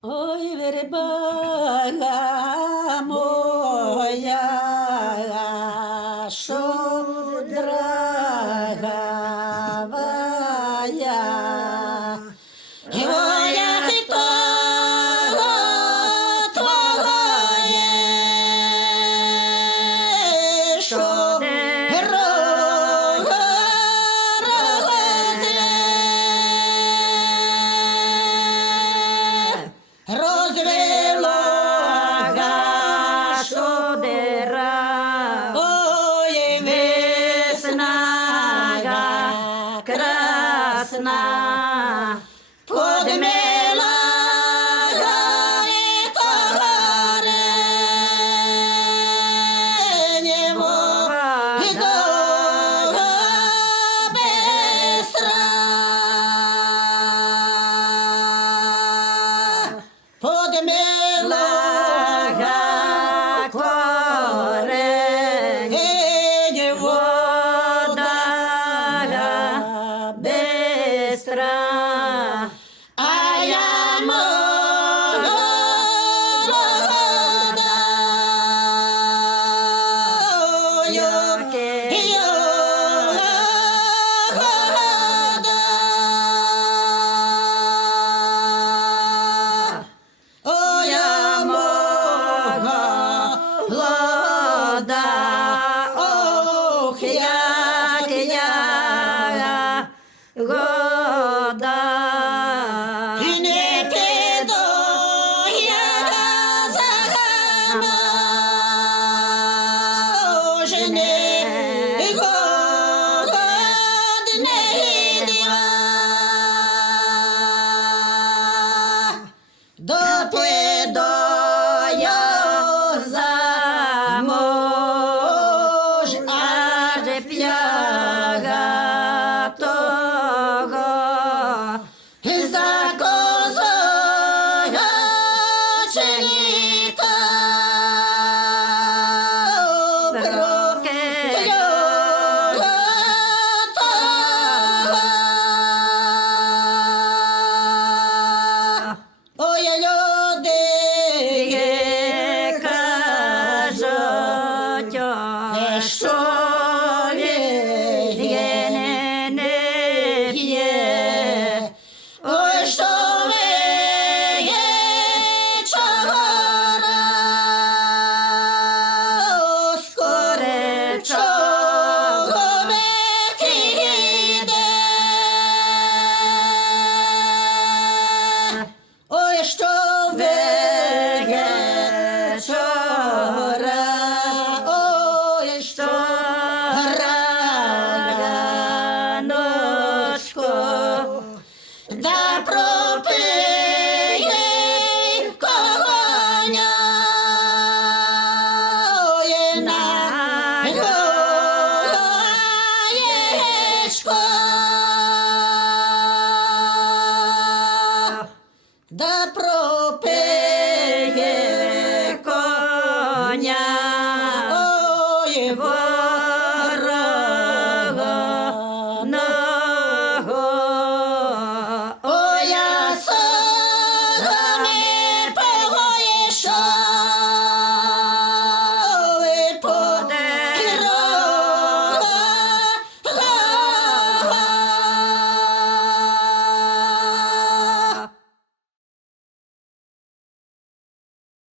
Ой, верба моя, шудрагавая, ой, хто твоє, що розвела шодера, ой, весна красна, подмела коренево і довго бистра. Подмела корень, вода бистра, а я молода. Ох, як я года, і не піду я замужній, голодний діва. Допиду я замуж, аж п'яга того, за козою чоловіка ой, люди кажуть, що він не п'є, ой, що виє чора, скоре чого викиде. Ой, що вечора, ой, що раночко, да пропиє коня, ой, на яєчко, да пропиє